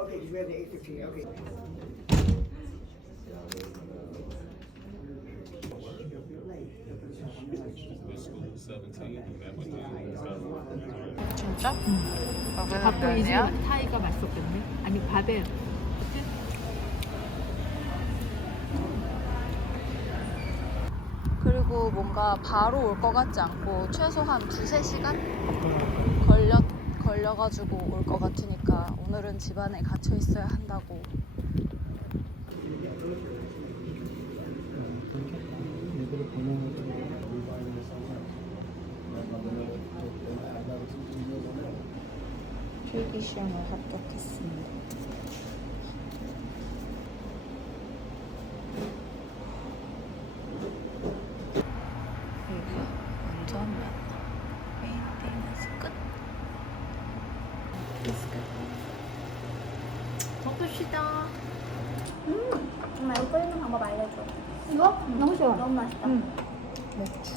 Okay, because we have the 8:15. Okay. 진짜? 여기는 밥도 이 면이야? 집에 타이가 맛있었겠네. 아니 밥에 그리고 뭔가 바로 올 것 같지 않고 최소한 2-3시간 걸려가지고 올 것 같으니까 오늘은 집안에 갇혀 있어야 한다고. 필기 시험을 합격했습니다. 이게 완전 메인테이넌스 끝. 먹읍시다. 엄마 이거 끓이는 방법 알려줘. 이거? 너무 좋아. 너무 맛있다. 맥주.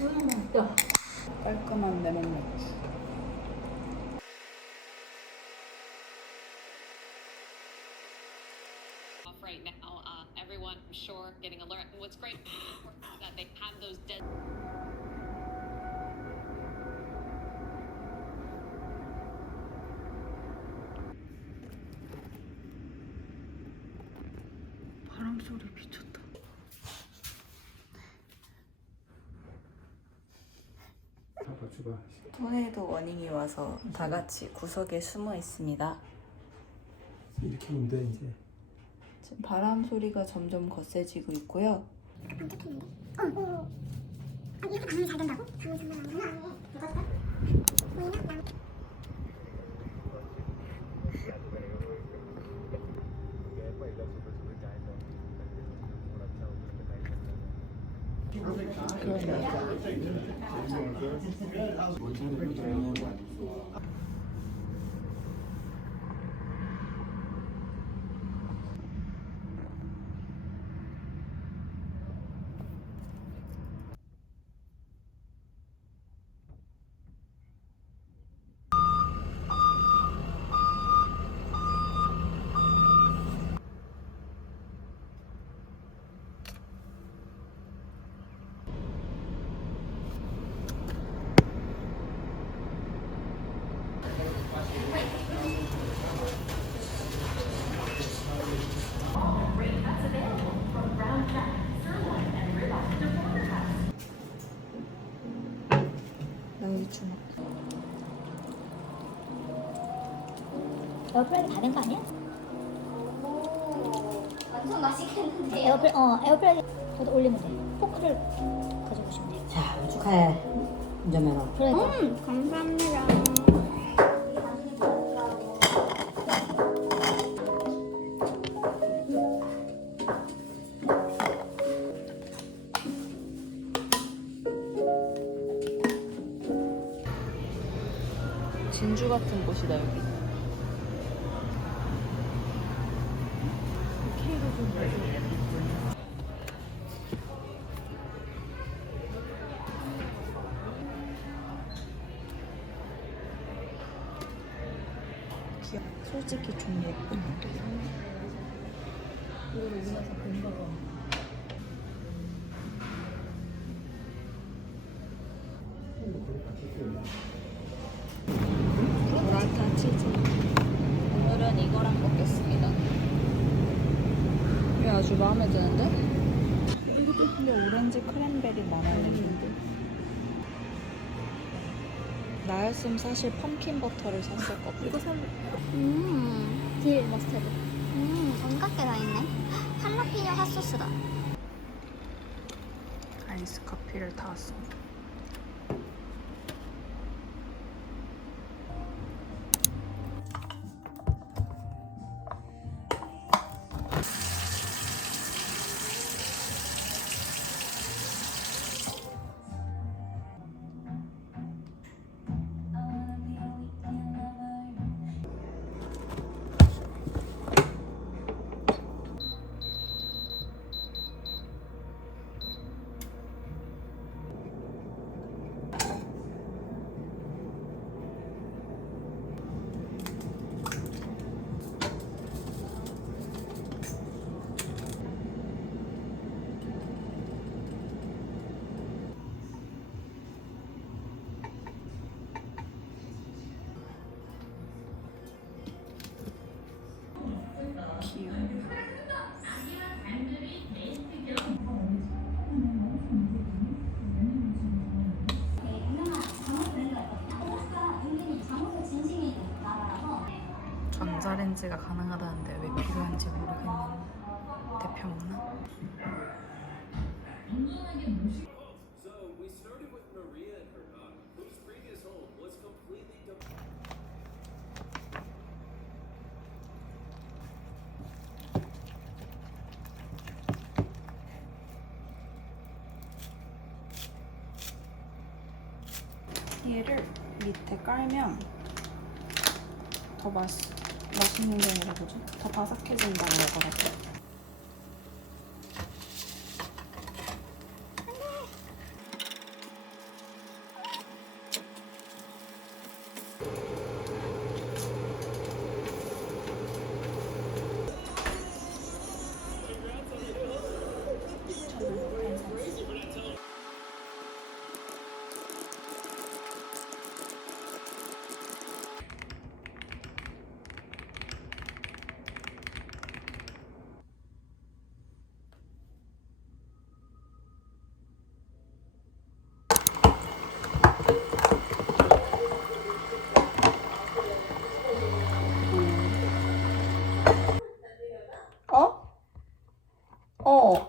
맛있다. 깔끔한 레몬 맥주. Right now, everyone, I'm sure, getting alert. And what's great is that they have those dead. 바람 소리 미쳤다. 토네이도 워닝이 와서 다 같이 구석에 숨어 있습니다. 이렇게 오면 돼 이제. 지금 바람 소리가 점점 거세지고 있고요. 안 뜯기는데? 아니 이렇게 방음이 잘 된다고? 방음이 장난 아니구나. 이거 봐. 보이나? 여기 주먹. 에어프라이기 다 된 거 아니야? 완전 맛있겠는데. 에어프라이기 거기다 올리면 돼. 포크를 가져오시면 돼. 자, 축하해. 운전면허. 그러니까. 감사합니다. 진주 같은 곳이다 여기. 솔직히 좀 예쁜데. 이걸 우리나라에서 본가 봐. 브라타 치즈. 오늘은 이거랑 먹겠습니다. 이게 아주 마음에 드는데? 근데 오렌지 크랜베리 많았는데. 나였으면 사실 펌킨 버터를 샀을 거거든. 이거 살래. 딜 머스타드. 온갖 게 다 있네. 할라피뇨 핫소스다. 아이스 커피를 타왔습니다. 전자레인지가 가능하다는데 왜 필요한지 모르겠는 대표 맞나? So we started with Maria and her dog, whose previous home was completely 얘를 밑에 깔면 더 맛있는 게 뭐라 그러지? 더 바삭해진다고 그러더라고요.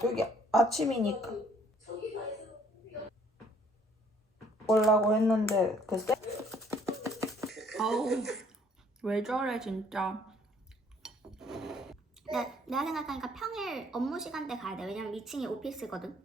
여기 아침이니까 보려고 했는데 글쎄 아우 왜 저래 진짜. 내가 생각하니까 평일 업무 시간대 가야 돼. 왜냐면 위층이 오피스거든.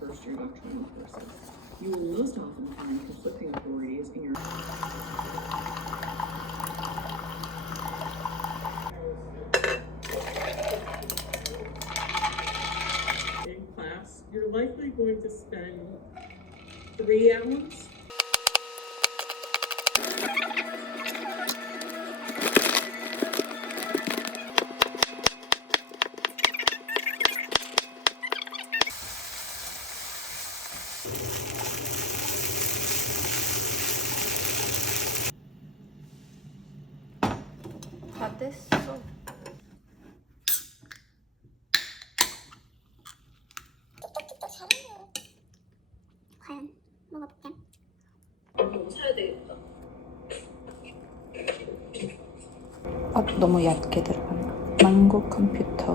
First year doctrinal courses. You will most often find conflicting authorities in your in class. You're likely going to spend 3 hours. 너무 얕게 들어간다. 망고 컴퓨터.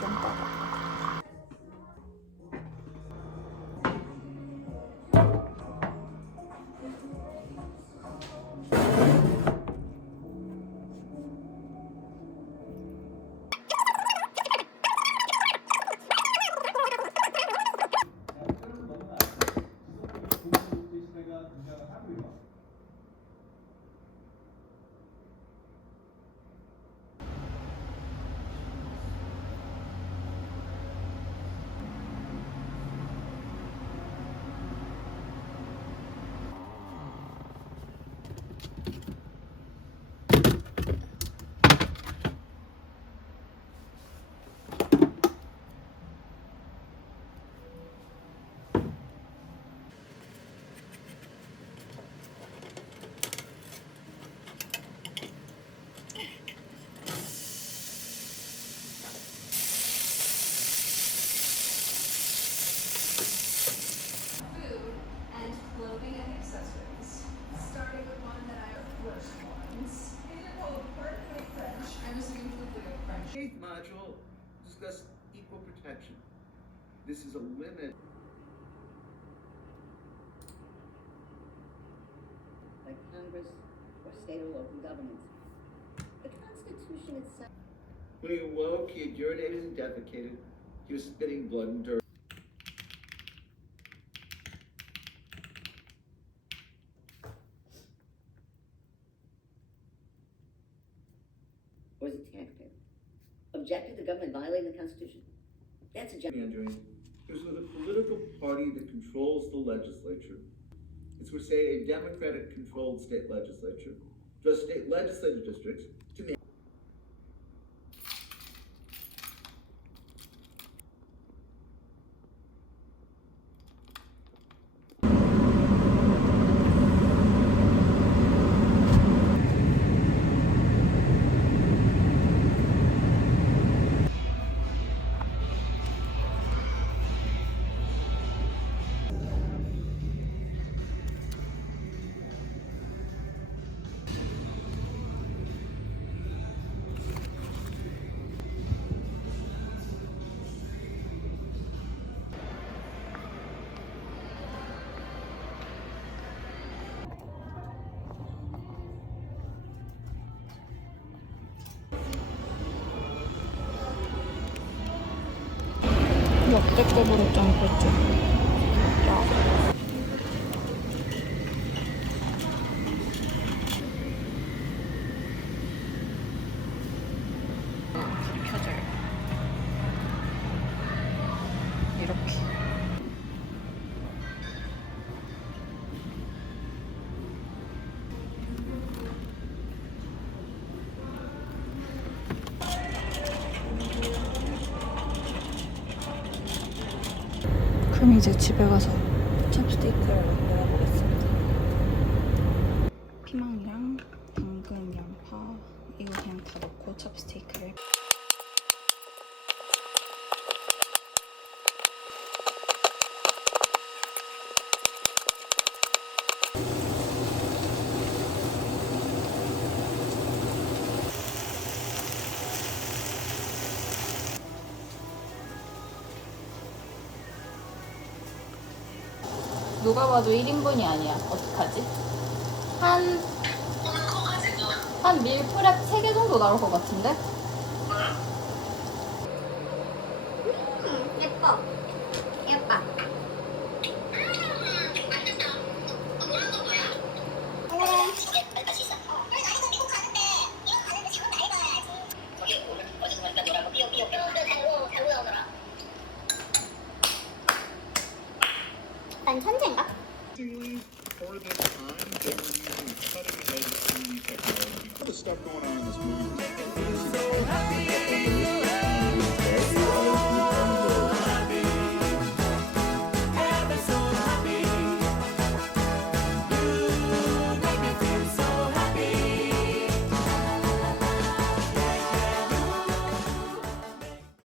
좀 따가. Eighth module, discuss equal protection. This is a limit. By Congress or state or local governments. The Constitution itself. When he awoke, he had urinated and defecated. He was spitting blood and dirt. Or is it taxpayer? Objected the government violating the Constitution? That's a Meandering. He was with a political party that controls the legislature. It's for, say, a Democratic-controlled state legislature, just state legislative districts, to make. 역대급으로 짱구죠. 켜져요. 이렇게. 그럼 이제 집에 가서 찹스테이크를 먹어보겠습니다. 피망이랑 당근, 양파 이거 그냥 다 넣고 찹스테이크를. 누가 봐도 1인분이 아니야. 어떡하지? 한 밀프렙 3개 정도 나올 것 같은데? 예뻐. 예뻐. 난 천재인가? For this time, they were using cutting-edge 3D technology. The stuff going on in this movie.